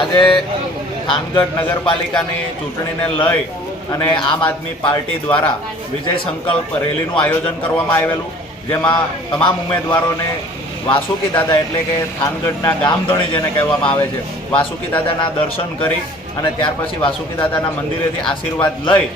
આજે થાનગઢ નગરપાલિકાની ચૂંટણીને લઈ અને આમ આદમી પાર્ટી દ્વારા વિજય સંકલ્પ રેલીનું આયોજન કરવામાં આવેલું, જેમાં તમામ ઉમેદવારોને વાસુકી દાદા એટલે કે થાનગઢના ગામધણી જેને કહેવામાં આવે છે, વાસુકી દાદાના દર્શન કરી અને ત્યાર પછી વાસુકી દાદાના મંદિરેથી આશીર્વાદ લઈ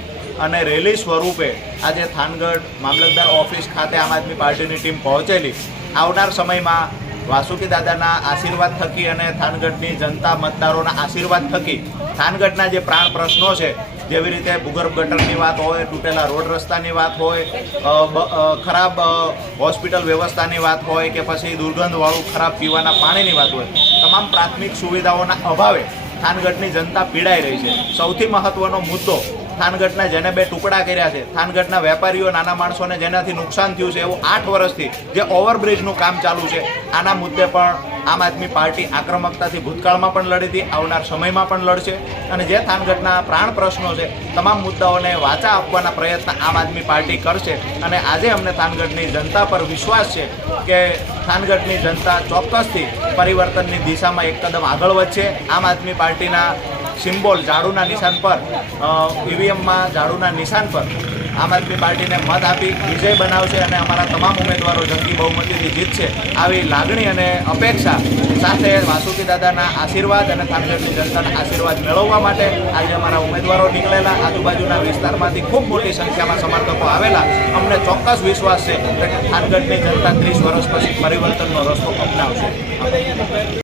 અને રેલી સ્વરૂપે આજે થાનગઢ મામલતદાર ઓફિસ ખાતે આમ આદમી પાર્ટીની ટીમ પહોંચેલી. આવનાર સમયમાં વાસુકી દાદાના આશીર્વાદ થકી અને થાનગઢની જનતા મતદારોના આશીર્વાદ થકી થાનગઢના જે પ્રાણ પ્રશ્નો છે, જેવી રીતે ભૂગર્ભ ગટરની વાત હોય, તૂટેલા રોડ રસ્તાની વાત હોય ખરાબ હોસ્પિટલ વ્યવસ્થાની વાત હોય કે પછી દુર્ગંધવાળું ખરાબ પીવાના પાણીની વાત હોય, તમામ પ્રાથમિક સુવિધાઓના અભાવે થાનગઢની જનતા પીડાઈ રહી છે. સૌથી મહત્વનો મુદ્દો થાનગઢના જેને બે ટુકડા કર્યા છે, થાનગઢના વેપારીઓ નાના માણસોને જેનાથી નુકસાન થયું છે, એવું આઠ વર્ષથી જે ઓવરબ્રિજનું કામ ચાલુ છે, આના મુદ્દે પણ આમ આદમી પાર્ટી આક્રમકતાથી ભૂતકાળમાં પણ લડી હતી, આવનાર સમયમાં પણ લડશે. અને જે થાનગઢના પ્રાણ પ્રશ્નો છે, તમામ મુદ્દાઓને વાચા આપવાના પ્રયત્ન આમ આદમી પાર્ટી કરશે. અને આજે અમને થાનગઢની જનતા પર વિશ્વાસ છે કે થાનગઢની જનતા ચોક્કસથી પરિવર્તનની દિશામાં એક કદમ આગળ વધશે. આમ આદમી પાર્ટીના સિમ્બોલ ઝાડુના નિશાન પર ઈવીએમમાં ઝાડુના નિશાન પર આમ આદમી પાર્ટીને મત આપી વિજય બનાવશે અને અમારા તમામ ઉમેદવારો જંગી બહુમતીથી જીતશે આવી લાગણી અને અપેક્ષા સાથે વાસુકી દાદાના આશીર્વાદ અને થાનગઢની જનતાના આશીર્વાદ મેળવવા માટે આજે અમારા ઉમેદવારો નીકળેલા. આજુબાજુના વિસ્તારમાંથી ખૂબ મોટી સંખ્યામાં સમર્થકો આવેલા. અમને ચોક્કસ વિશ્વાસ છે કે થાનગઢની જનતા ત્રીસ વર્ષ પછી પરિવર્તનનો રસ્તો અપનાવશે.